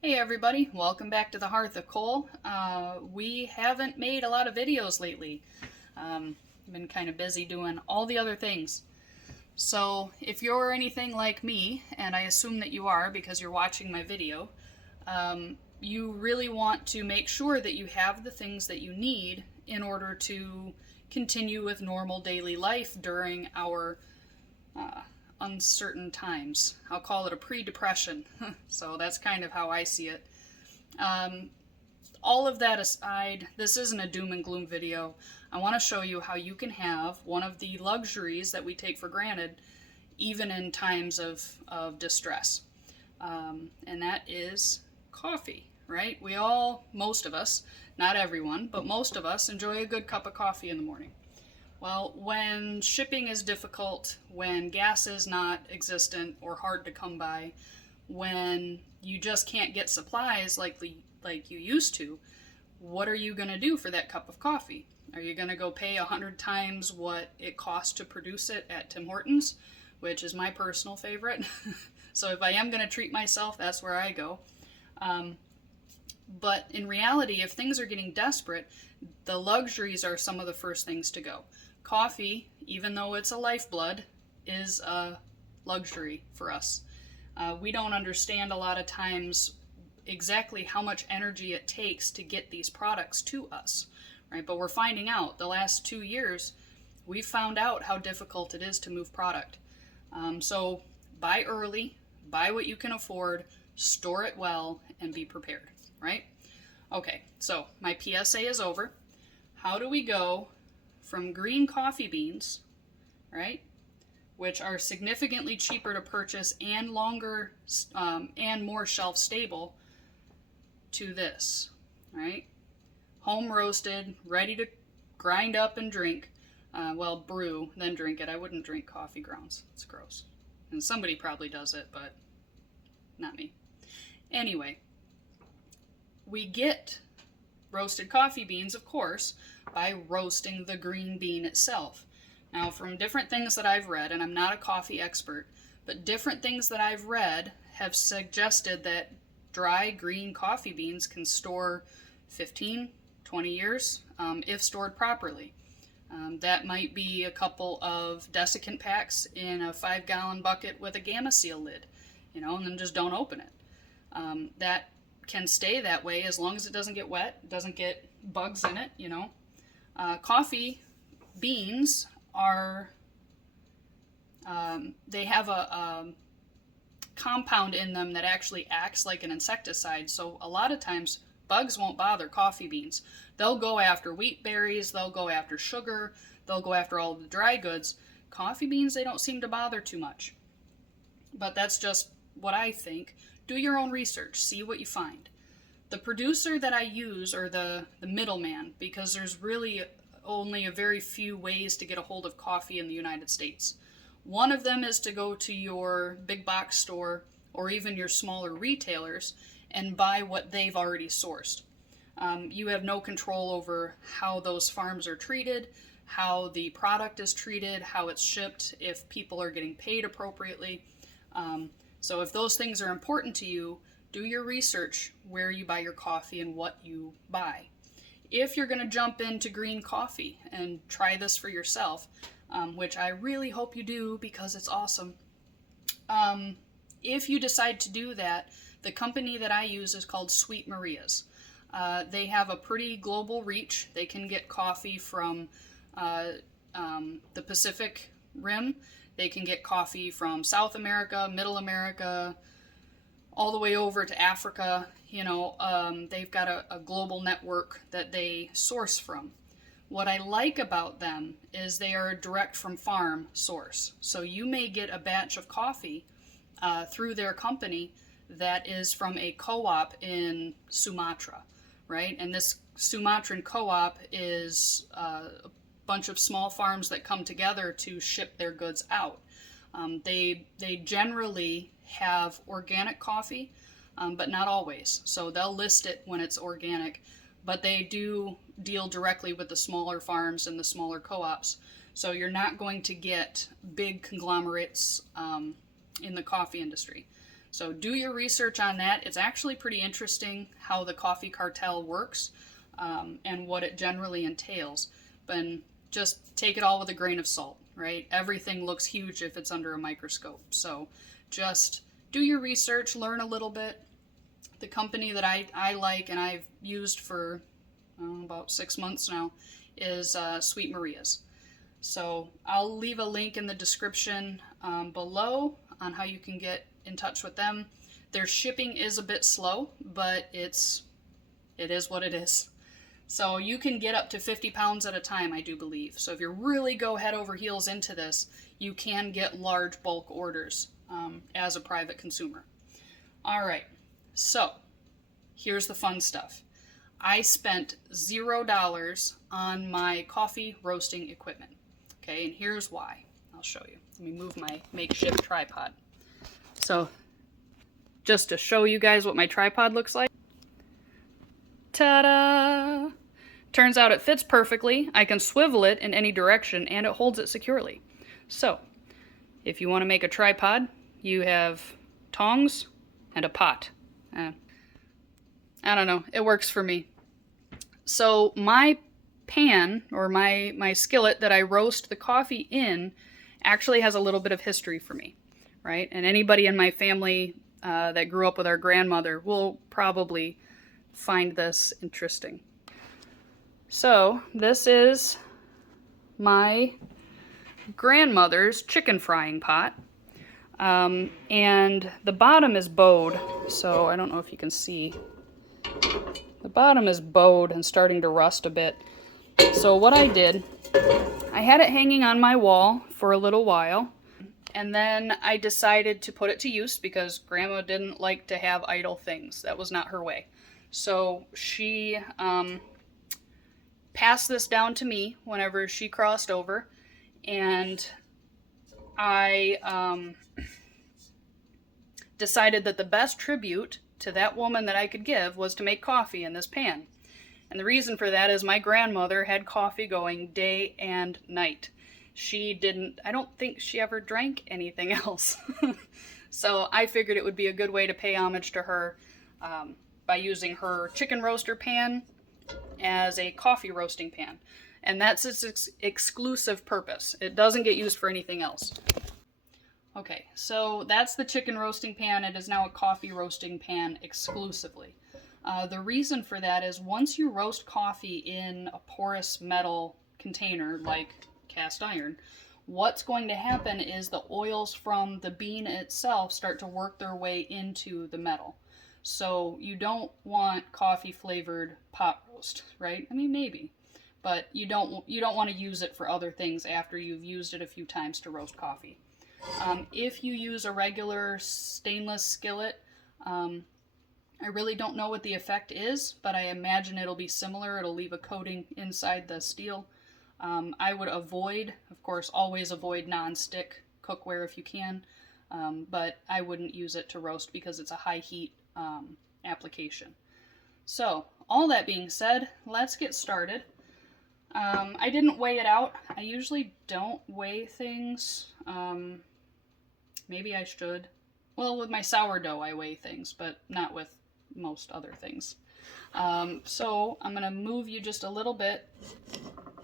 Hey everybody, welcome back to the Hearth of Coal. We haven't made a lot of videos lately. I've been kind of busy doing all the other things. So if you're anything like me, and I assume that you are because you're watching my video, you really want to make sure that you have the things that you need in order to continue with normal daily life during our uncertain times. I'll call it a pre-depression. So that's kind of how I see it. Um, all of that aside, this isn't a doom and gloom video. I want to show you how you can have one of the luxuries that we take for granted even in times of distress. And that is coffee, right? We all, most of us, not everyone, but most of us enjoy a good cup of coffee in the morning. Well, when shipping is difficult, when gas is not existent or hard to come by, when you just can't get supplies like you used to, what are you going to do for that cup of coffee? Are you going to go pay 100 times what it costs to produce it at Tim Hortons, which is my personal favorite? So if I am going to treat myself, that's where I go. But in reality, if things are getting desperate, the luxuries are some of the first things to go. Coffee, even though it's a lifeblood, is a luxury for us. We don't understand a lot of times exactly how much energy it takes to get these products to us, right? But we're finding out the last 2 years, we've found out how difficult it is to move product. So buy early, buy what you can afford, store it well, and be prepared, right? Okay, so my PSA is over. How do we go from green coffee beans, right, which are significantly cheaper to purchase and longer and more shelf stable, to this, right? Home roasted, ready to grind up and drink. Brew, then drink it. I wouldn't drink coffee grounds. It's gross. And somebody probably does it, but not me. Anyway, we get roasted coffee beans, of course, by roasting the green bean itself. Now, from different things that I've read, and I'm not a coffee expert, but different things that I've read have suggested that dry green coffee beans can store 15, 20 years if stored properly. That might be a couple of desiccant packs in a 5-gallon bucket with a Gamma Seal lid, and then just don't open it. That can stay that way as long as it doesn't get wet, doesn't get bugs in it, Coffee beans are, they have a compound in them that actually acts like an insecticide, so a lot of times bugs won't bother coffee beans. They'll go after wheat berries, they'll go after sugar, they'll go after all of the dry goods. Coffee beans, they don't seem to bother too much. But that's just what I think. Do your own research, see what you find. The producer that I use, or the middleman, because there's really only a very few ways to get a hold of coffee in the United States. One of them is to go to your big box store or even your smaller retailers and buy what they've already sourced. You have no control over how those farms are treated, how the product is treated, how it's shipped, if people are getting paid appropriately. So if those things are important to you, do your research where you buy your coffee and what you buy. If you're going to jump into green coffee and try this for yourself, which I really hope you do because it's awesome. If you decide to do that, the company that I use is called Sweet Maria's. They have a pretty global reach. They can get coffee from the Pacific Rim. They can get coffee from South America, Middle America, all the way over to Africa. They've got a global network that they source from. What I like about them is they are a direct from farm source. So you may get a batch of coffee through their company that is from a co-op in Sumatra, right? And this Sumatran co-op is a bunch of small farms that come together to ship their goods out. They generally have organic coffee, but not always. So they'll list it when it's organic, but they do deal directly with the smaller farms and the smaller co-ops. So you're not going to get big conglomerates in the coffee industry. So do your research on that. It's actually pretty interesting how the coffee cartel works, and what it generally entails. But just take it all with a grain of salt, right? Everything looks huge if it's under a microscope. So just do your research, learn a little bit. The company that I like and I've used for about 6 months now is Sweet Maria's. So I'll leave a link in the description below on how you can get in touch with them. Their shipping is a bit slow, but it is what it is. So you can get up to 50 pounds at a time, I do believe. So if you really go head over heels into this, you can get large bulk orders as a private consumer. All right, so here's the fun stuff. I spent $0 on my coffee roasting equipment. Okay, and here's why. I'll show you. Let me move my makeshift tripod. So just to show you guys what my tripod looks like. Ta-da! Turns out it fits perfectly. I can swivel it in any direction and it holds it securely. So if you want to make a tripod, you have tongs and a pot. I don't know, it works for me. So my pan, or my skillet that I roast the coffee in, actually has a little bit of history for me, right? And anybody in my family that grew up with our grandmother will probably find this interesting. So this is my grandmother's chicken frying pot. And the bottom is bowed, so I don't know if you can see. The bottom is bowed and starting to rust a bit. So what I did, I had it hanging on my wall for a little while, and then I decided to put it to use because Grandma didn't like to have idle things. That was not her way. So she passed this down to me whenever she crossed over, and I decided that the best tribute to that woman that I could give was to make coffee in this pan. And the reason for that is my grandmother had coffee going day and night. I don't think she ever drank anything else. So I figured it would be a good way to pay homage to her by using her chicken roaster pan as a coffee roasting pan. And that's its exclusive purpose. It doesn't get used for anything else. Okay, so that's the chicken roasting pan. It is now a coffee roasting pan exclusively. The reason for that is once you roast coffee in a porous metal container like cast iron, what's going to happen is the oils from the bean itself start to work their way into the metal. So you don't want coffee flavored pot roast, right? I mean, maybe, but you don't want to use it for other things after you've used it a few times to roast coffee. If you use a regular stainless skillet, I really don't know what the effect is, but I imagine it'll be similar. It'll leave a coating inside the steel. I would avoid, of course, always avoid non-stick cookware if you can, but I wouldn't use it to roast because it's a high heat application. So, all that being said, let's get started. I didn't weigh it out. I usually don't weigh things. Maybe I should. Well, with my sourdough I weigh things, but not with most other things. So I'm going to move you just a little bit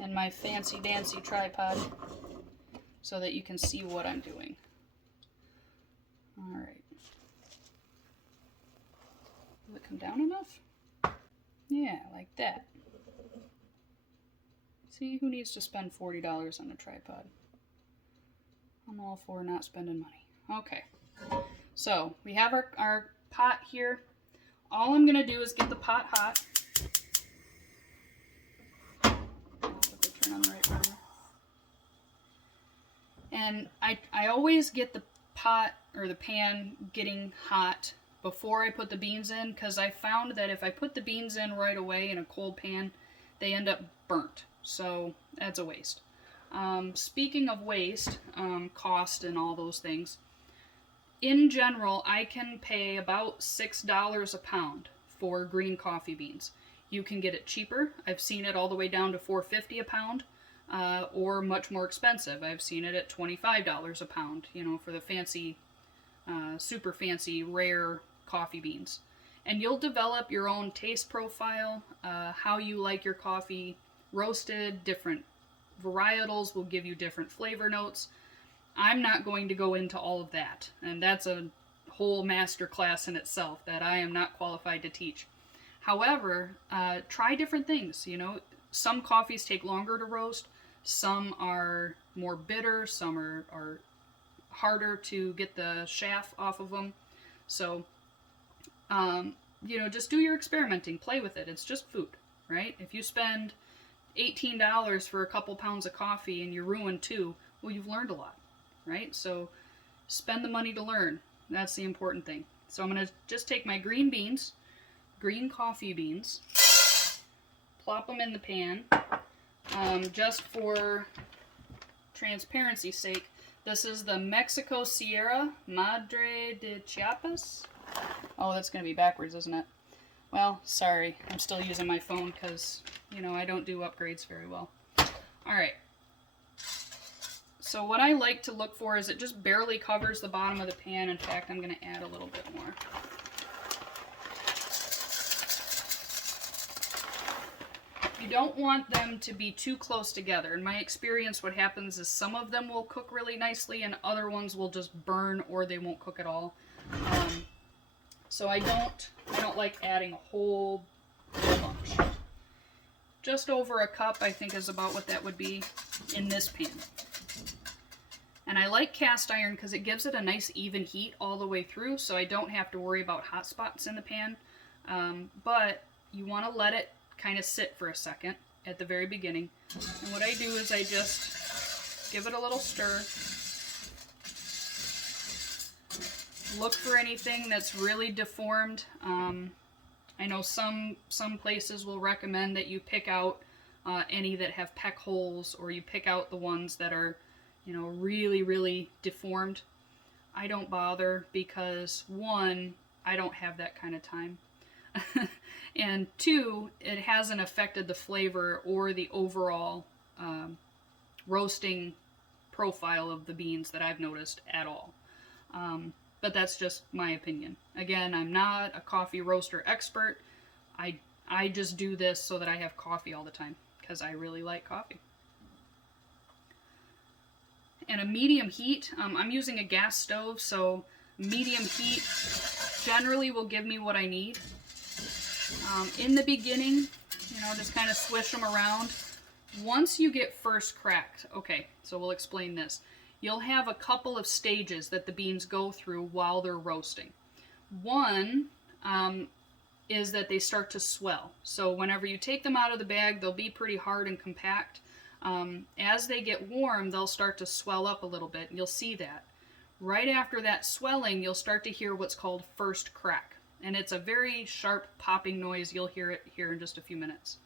in my fancy dancy tripod so that you can see what I'm doing. Alright. Does it come down enough? Yeah, like that. See, who needs to spend $40 on a tripod? I'm all for not spending money. Okay, so we have our pot here. All I'm going to do is get the pot hot. Turn on the right burner. And I always get the pot or the pan getting hot before I put the beans in, because I found that if I put the beans in right away in a cold pan, they end up burnt. So that's a waste. Speaking of waste, cost and all those things, in general, I can pay about $6 a pound for green coffee beans. You can get it cheaper. I've seen it all the way down to $4.50 a pound, or much more expensive. I've seen it at $25 a pound, for the fancy super fancy, rare coffee beans. And you'll develop your own taste profile, how you like your coffee roasted. Different varietals will give you different flavor notes. I'm not going to go into all of that, and that's a whole master class in itself that I am not qualified to teach. However, try different things. You know, some coffees take longer to roast, some are more bitter, some are harder to get the chaff off of them. So, you know, just do your experimenting, play with it. It's just food, right? If you spend $18 for a couple pounds of coffee and you ruin 2, well, you've learned a lot, right? So spend the money to learn. That's the important thing. So I'm going to just take my green beans, green coffee beans, plop them in the pan. Just for transparency's sake, this is the Mexico Sierra Madre de Chiapas. Oh, that's going to be backwards, isn't it? Well, sorry. I'm still using my phone because, you know, I don't do upgrades very well. Alright. So what I like to look for is it just barely covers the bottom of the pan. In fact, I'm going to add a little bit more. You don't want them to be too close together. In my experience, what happens is some of them will cook really nicely and other ones will just burn or they won't cook at all. So I don't like adding a whole bunch. Just over a cup, I think, is about what that would be in this pan. And I like cast iron because it gives it a nice even heat all the way through, so I don't have to worry about hot spots in the pan. But you want to let it kind of sit for a second at the very beginning. And what I do is I just give it a little stir. Look for anything that's really deformed. I know some places will recommend that you pick out any that have peck holes, or you pick out the ones that are, you know, really, really deformed. I don't bother because, 1, I don't have that kind of time. And 2, it hasn't affected the flavor or the overall roasting profile of the beans that I've noticed at all. But that's just my opinion. Again, I'm not a coffee roaster expert. I just do this so that I have coffee all the time because I really like coffee. And a medium heat, I'm using a gas stove, so medium heat generally will give me what I need. In the beginning, you know, just kind of swish them around. Once you get first cracked, okay, so we'll explain this. You'll have a couple of stages that the beans go through while they're roasting. One is that they start to swell. So whenever you take them out of the bag, they'll be pretty hard and compact. As they get warm, they'll start to swell up a little bit. You'll see that. Right after that swelling, you'll start to hear what's called first crack. And it's a very sharp popping noise. You'll hear it here in just a few minutes.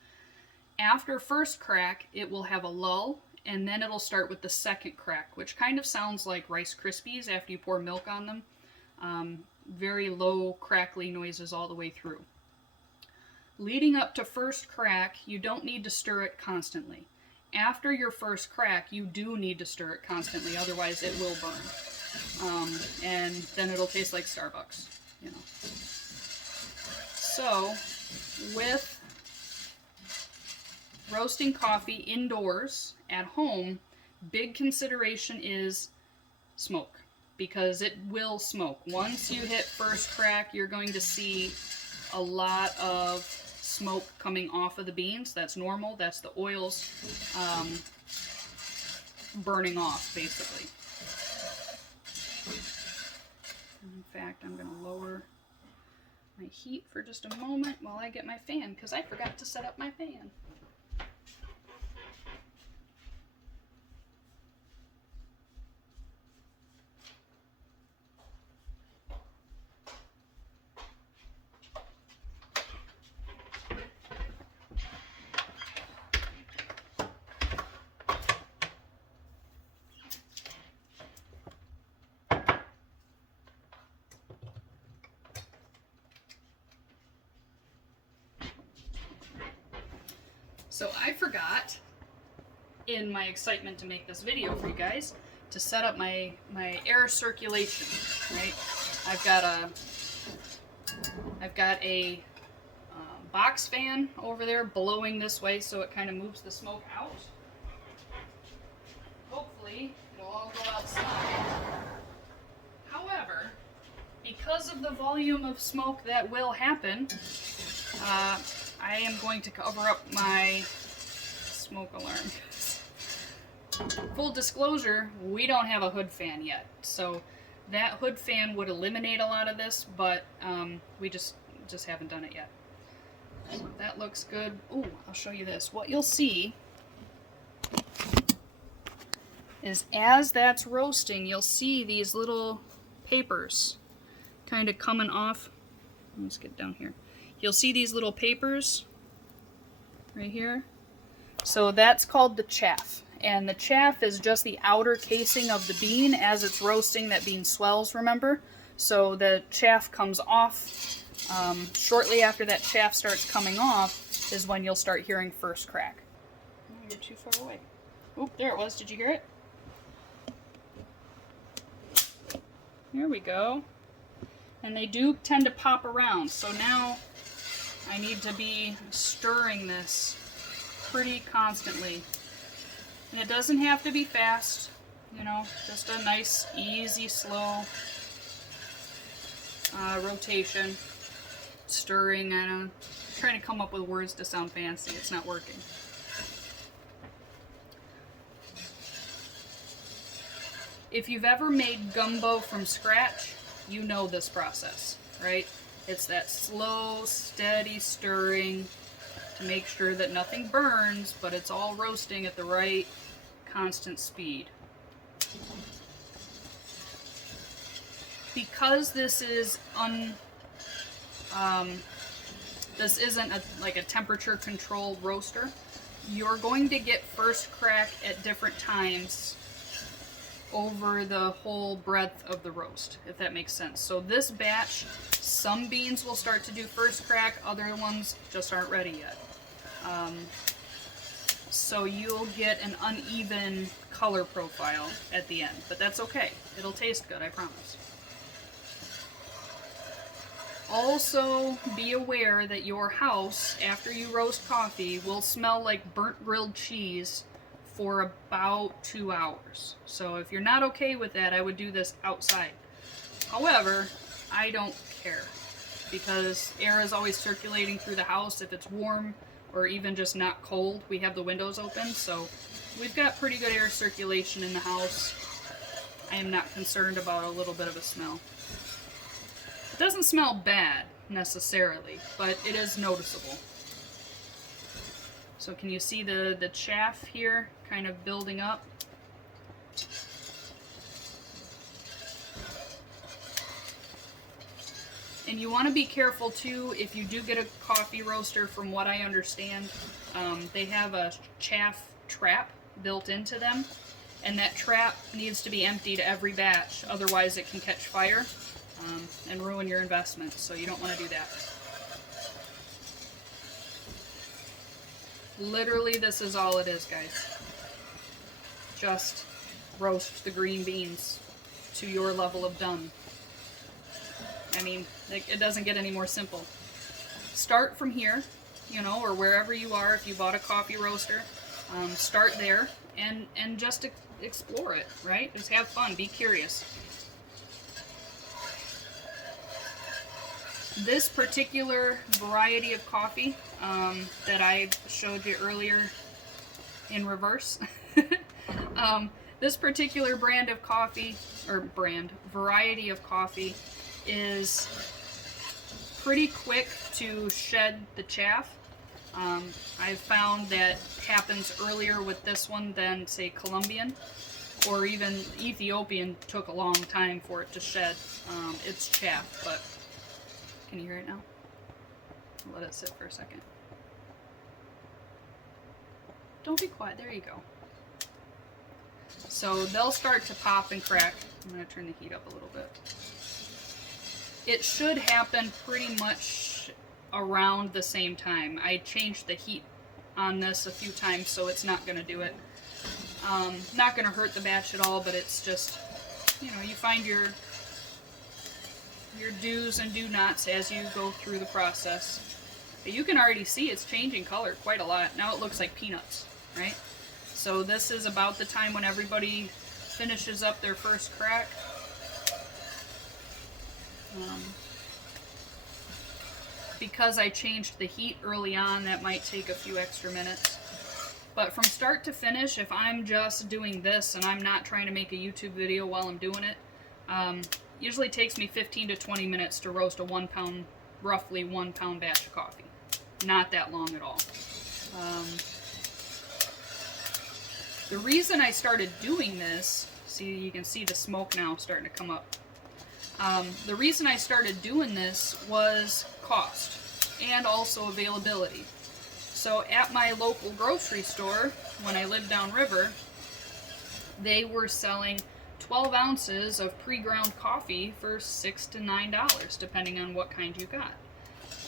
After first crack, it will have a lull, and then it'll start with the second crack, which kind of sounds like Rice Krispies after you pour milk on them. Very low, crackly noises all the way through. Leading up to first crack, you don't need to stir it constantly. After your first crack, you do need to stir it constantly, otherwise it will burn. And then it'll taste like Starbucks, you know. So, with roasting coffee indoors at home, big consideration is smoke, because it will smoke. Once you hit first crack, you're going to see a lot of smoke coming off of the beans. That's normal. That's the oils burning off, basically. In fact, I'm going to lower my heat for just a moment while I get my fan, because I forgot to set up my fan. So I forgot, in my excitement to make this video for you guys, to set up my air circulation. right? I've got a box fan over there blowing this way so it kind of moves the smoke out. Hopefully it'll all go outside. However, because of the volume of smoke that will happen, I am going to cover up my smoke alarm. Full disclosure, we don't have a hood fan yet, so that hood fan would eliminate a lot of this, but we just haven't done it yet. So that looks good. Ooh, I'll show you this. What you'll see is as that's roasting, you'll see these little papers kind of coming off. Let's get down here. You'll see these little papers right here. So that's called the chaff. And the chaff is just the outer casing of the bean. As it's roasting, that bean swells, remember? So the chaff comes off. Shortly after that chaff starts coming off is when you'll start hearing first crack. Oh, you're too far away. Oop, there it was. Did you hear it? There we go. And they do tend to pop around. So now I need to be stirring this pretty constantly. And it doesn't have to be fast, you know, just a nice, easy, slow rotation, stirring. I'm trying to come up with words to sound fancy. It's not working. If you've ever made gumbo from scratch, you know this process, right? It's that slow, steady stirring to make sure that nothing burns, but it's all roasting at the right constant speed. Because this is this isn't like a temperature controlled roaster, you're going to get first crack at different times over the whole breadth of the roast, if that makes sense. So this batch, some beans will start to do first crack, other ones just aren't ready yet. So you'll get an uneven color profile at the end, but that's okay. It'll taste good, I promise. Also, be aware that your house, after you roast coffee, will smell like burnt grilled cheese for about 2 hours. So if you're not okay with that, I would do this outside. However, I don't care, because air is always circulating through the house. If it's warm or even just not cold, we have the windows open, so we've got pretty good air circulation in the house. I am not concerned about a little bit of a smell. It doesn't smell bad necessarily, but it is noticeable. So can you see the chaff here kind of building up? And you want to be careful too, if you do get a coffee roaster, from what I understand, they have a chaff trap built into them, and that trap needs to be emptied every batch, otherwise it can catch fire and ruin your investment, so you don't want to do that. Literally, this is all it is, guys. Just roast the green beans to your level of done. I mean, it doesn't get any more simple. Start from here, you know, or wherever you are. If you bought a coffee roaster, start there and just explore it, right? Just have fun, be curious. This particular variety of coffee that I showed you earlier in reverse, this particular brand of coffee, or variety of coffee, is pretty quick to shed the chaff. I've found that happens earlier with this one than, say, Colombian, or even Ethiopian took a long time for it to shed its chaff, but can you hear it now? I'll let it sit for a second. Don't be quiet, there you go. So they'll start to pop and crack. I'm going to turn the heat up a little bit. It should happen pretty much around the same time. I changed the heat on this a few times, so it's not going to do it. Not going to hurt the batch at all, but it's just, you know, you find your your do's and do nots as you go through the process. But you can already see it's changing color quite a lot. Now it looks like peanuts, right? So this is about the time when everybody finishes up their first crack. Because I changed the heat early on, that might take a few extra minutes. But from start to finish, if I'm just doing this and I'm not trying to make a YouTube video while I'm doing it, usually takes me 15 to 20 minutes to roast a roughly 1 pound batch of coffee. Not that long at all. The reason I started doing this, see, you can see the smoke now starting to come up. The reason I started doing this was cost and also availability. So at my local grocery store, when I lived downriver, they were selling 12 ounces of pre-ground coffee for $6 to $9, depending on what kind you got.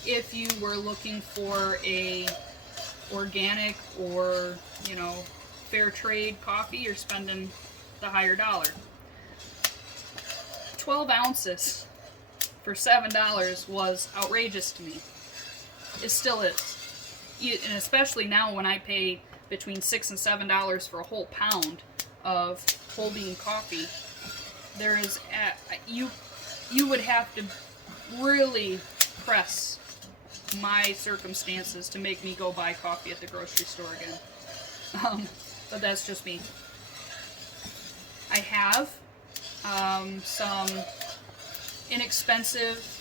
If you were looking for a organic or, you know, fair trade coffee, you're spending the higher dollar. 12 ounces for $7 was outrageous to me. It still is. And especially now when I pay between $6 and $7 for a whole pound of whole bean coffee, there is you would have to really press my circumstances to make me go buy coffee at the grocery store again. But that's just me. I have some inexpensive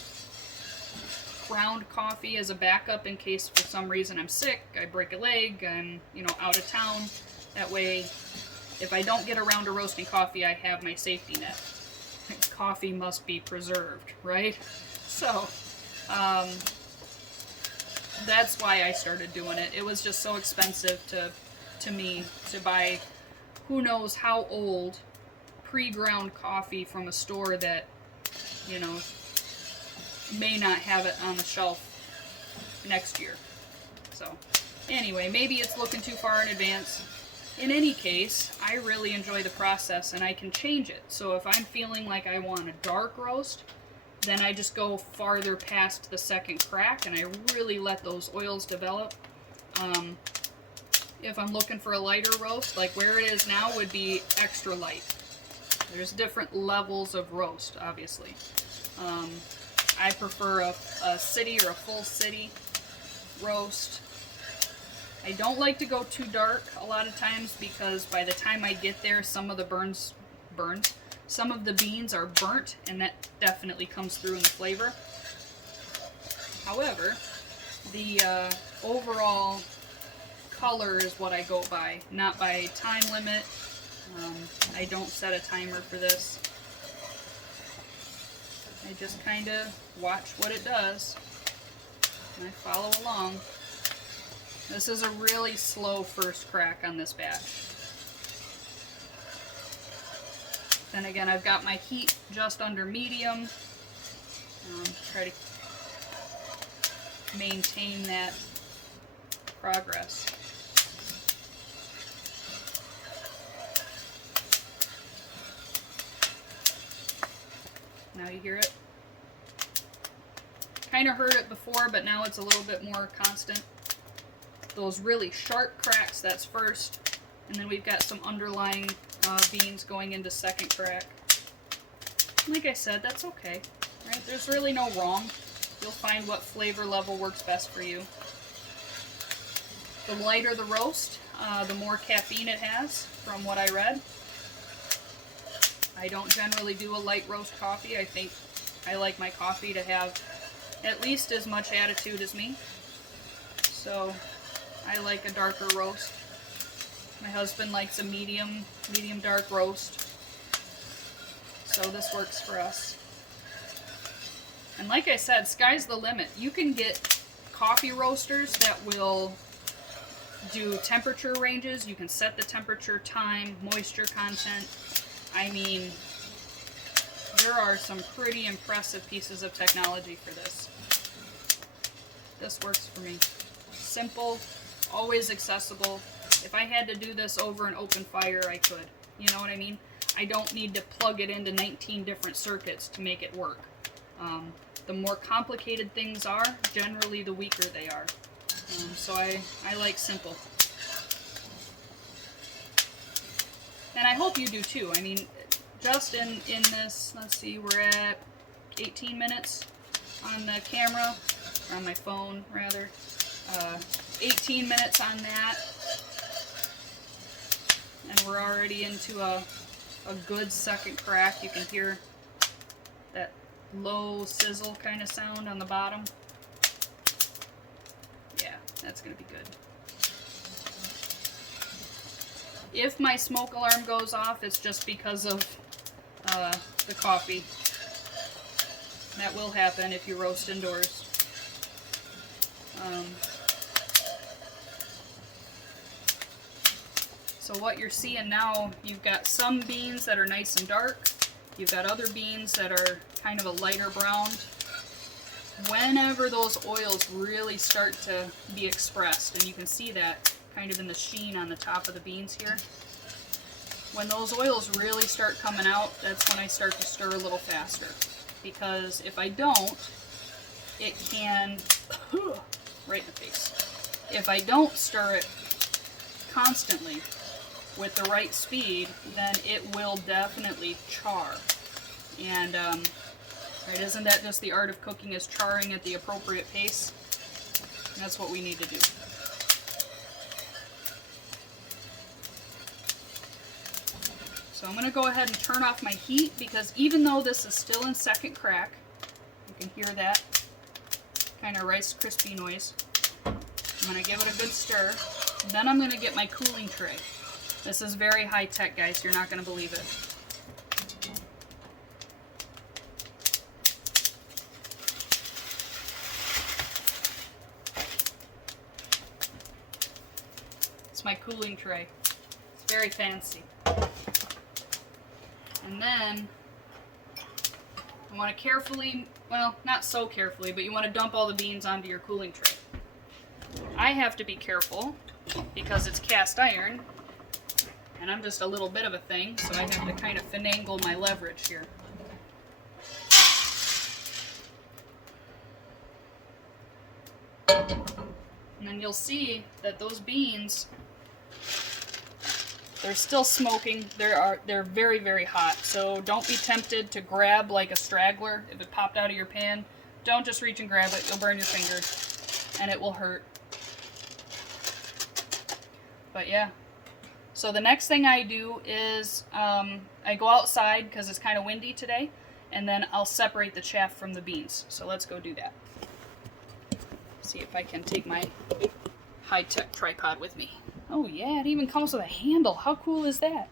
ground coffee as a backup in case for some reason I'm sick, I break a leg, I'm, you know, out of town. That way, if I don't get around to roasting coffee, I have my safety net. Coffee must be preserved, right? So, that's why I started doing it. It was just so expensive to me to buy who knows how old pre-ground coffee from a store that, you know, may not have it on the shelf next year. So, anyway, maybe it's looking too far in advance. In any case, I really enjoy the process and I can change it. So if I'm feeling like I want a dark roast, then I just go farther past the second crack and I really let those oils develop. If I'm looking for a lighter roast, like where it is now would be extra light. There's different levels of roast, obviously. I prefer a city or a full city roast. I don't like to go too dark a lot of times because by the time I get there, some of the some of the beans are burnt, and that definitely comes through in the flavor. However, the overall color is what I go by, not by time limit. I don't set a timer for this. I just kind of watch what it does, and I follow along. This is a really slow first crack on this batch. Then again, I've got my heat just under medium. Try to maintain that progress. Now you hear it. Kind of heard it before, but now it's a little bit more constant. Those really sharp cracks, that's first, and then we've got some underlying beans going into second crack. Like I said, that's okay, right? There's really no wrong. You'll find what flavor level works best for you. The lighter the roast, the more caffeine it has, from what I read. I don't generally do a light roast coffee. I think I like my coffee to have at least as much attitude as me. So I like a darker roast. My husband likes a medium dark roast. So this works for us. And like I said, sky's the limit. You can get coffee roasters that will do temperature ranges. You can set the temperature, time, moisture content. I mean, there are some pretty impressive pieces of technology for this. This works for me. Simple, always accessible. If I had to do this over an open fire, I could. You know what I mean? I don't need to plug it into 19 different circuits to make it work. The more complicated things are, generally the weaker they are. So I like simple. And I hope you do too. I mean, just in this, let's see, we're at 18 minutes on the camera, or on my phone rather. 18 minutes on that. And we're already into a good second crack. You can hear that low sizzle kind of sound on the bottom. Yeah, that's going to be good. If my smoke alarm goes off, it's just because of the coffee. That will happen if you roast indoors. So what you're seeing now, you've got some beans that are nice and dark. You've got other beans that are kind of a lighter brown. Whenever those oils really start to be expressed, and you can see that kind of in the sheen on the top of the beans here. When those oils really start coming out, that's when I start to stir a little faster. Because if I don't, it can, right in the face. If I don't stir it constantly with the right speed, then it will definitely char. And right, isn't that just the art of cooking, is charring at the appropriate pace? And that's what we need to do. So I'm going to go ahead and turn off my heat, because even though this is still in second crack, you can hear that kind of Rice Krispie noise. I'm going to give it a good stir. Then I'm going to get my cooling tray. This is very high tech, guys. You're not going to believe it. It's my cooling tray. It's very fancy. And then you want to carefully, well, not so carefully, but you want to dump all the beans onto your cooling tray. I have to be careful because it's cast iron, and I'm just a little bit of a thing, so I have to kind of finagle my leverage here. And then you'll see that those beans, they're still smoking. They're very, very hot. So don't be tempted to grab like a straggler. If it popped out of your pan, don't just reach and grab it. You'll burn your finger, and it will hurt. But yeah. So the next thing I do is I go outside because it's kind of windy today, and then I'll separate the chaff from the beans. So let's go do that. See if I can take my high-tech tripod with me. Oh yeah, it even comes with a handle. How cool is that?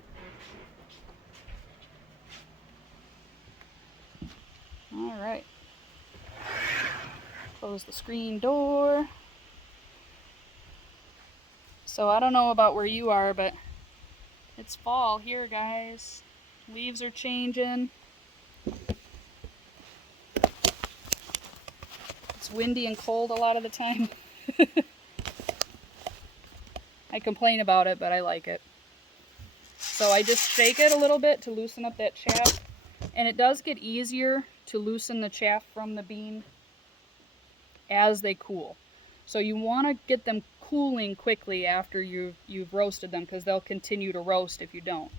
Alright. Close the screen door. So I don't know about where you are, but it's fall here, guys. Leaves are changing. It's windy and cold a lot of the time. I complain about it, but I like it. So I just shake it a little bit to loosen up that chaff. And it does get easier to loosen the chaff from the bean as they cool. So you want to get them cooling quickly after you've roasted them, because they'll continue to roast if you don't.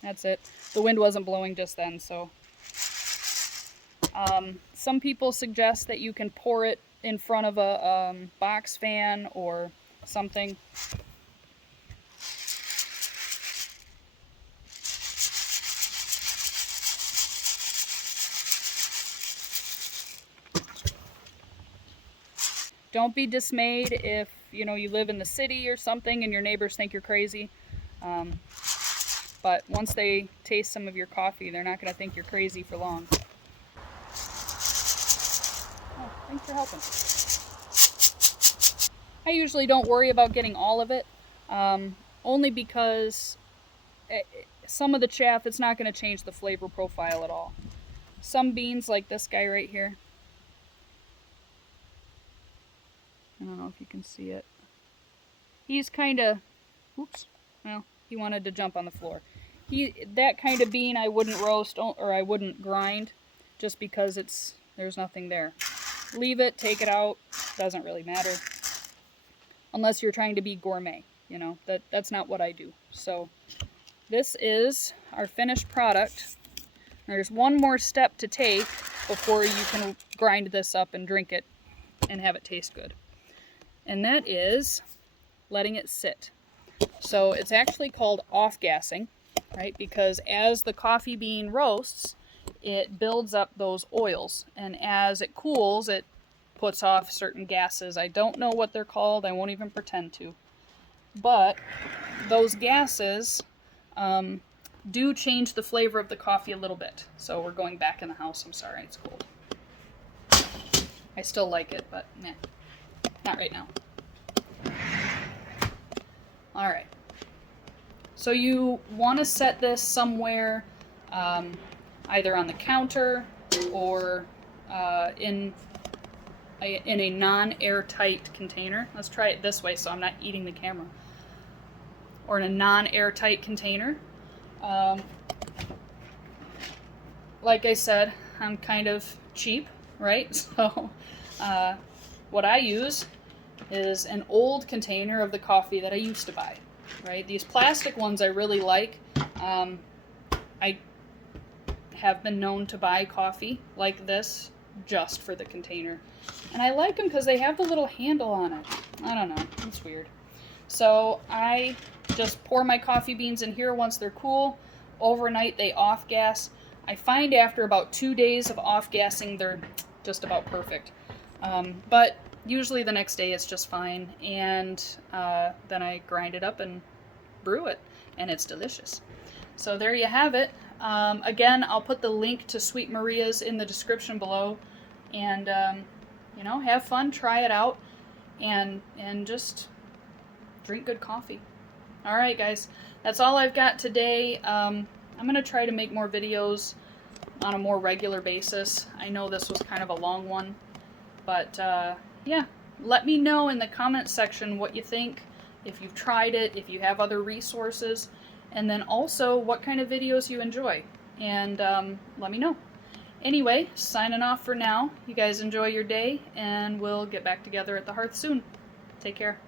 That's it. The wind wasn't blowing just then, so. Some people suggest that you can pour it in front of a box fan or something. Don't be dismayed if you live in the city or something and your neighbors think you're crazy. But once they taste some of your coffee, they're not going to think you're crazy for long. Oh, thanks for helping. I usually don't worry about getting all of it, only because some of the chaff, it's not going to change the flavor profile at all. Some beans, like this guy right here, I don't know if you can see it. He's kind of, oops, well, he wanted to jump on the floor. That kind of bean I wouldn't roast or I wouldn't grind just because there's nothing there. Leave it, take it out, doesn't really matter. Unless you're trying to be gourmet, you know, that's not what I do. So this is our finished product. There's one more step to take before you can grind this up and drink it and have it taste good. And that is letting it sit. So it's actually called off-gassing, right? Because as the coffee bean roasts, it builds up those oils. And as it cools, it puts off certain gases. I don't know what they're called. I won't even pretend to. But those gases do change the flavor of the coffee a little bit. So we're going back in the house. I'm sorry, it's cold. I still like it, but nah, not right now. All right. So you want to set this somewhere, either on the counter or in a non-airtight container. Let's try it this way so I'm not eating the camera. Or in a non-airtight container. Like I said, I'm kind of cheap, right? So what I use is an old container of the coffee that I used to buy, right? These plastic ones I really like. I have been known to buy coffee like this just for the container. And I like them because they have the little handle on it. I don't know, it's weird. So I just pour my coffee beans in here once they're cool. Overnight they off-gas. I find after about 2 days of off-gassing they're just about perfect. But usually the next day it's just fine. And then I grind it up and brew it. And it's delicious. So there you have it. Again, I'll put the link to Sweet Maria's in the description below. And, you know, have fun, try it out, and just drink good coffee. All right, guys, that's all I've got today. I'm going to try to make more videos on a more regular basis. I know this was kind of a long one, but yeah, let me know in the comment section what you think, if you've tried it, if you have other resources, and then also what kind of videos you enjoy, and let me know. Anyway, signing off for now. You guys enjoy your day, and we'll get back together at the hearth soon. Take care.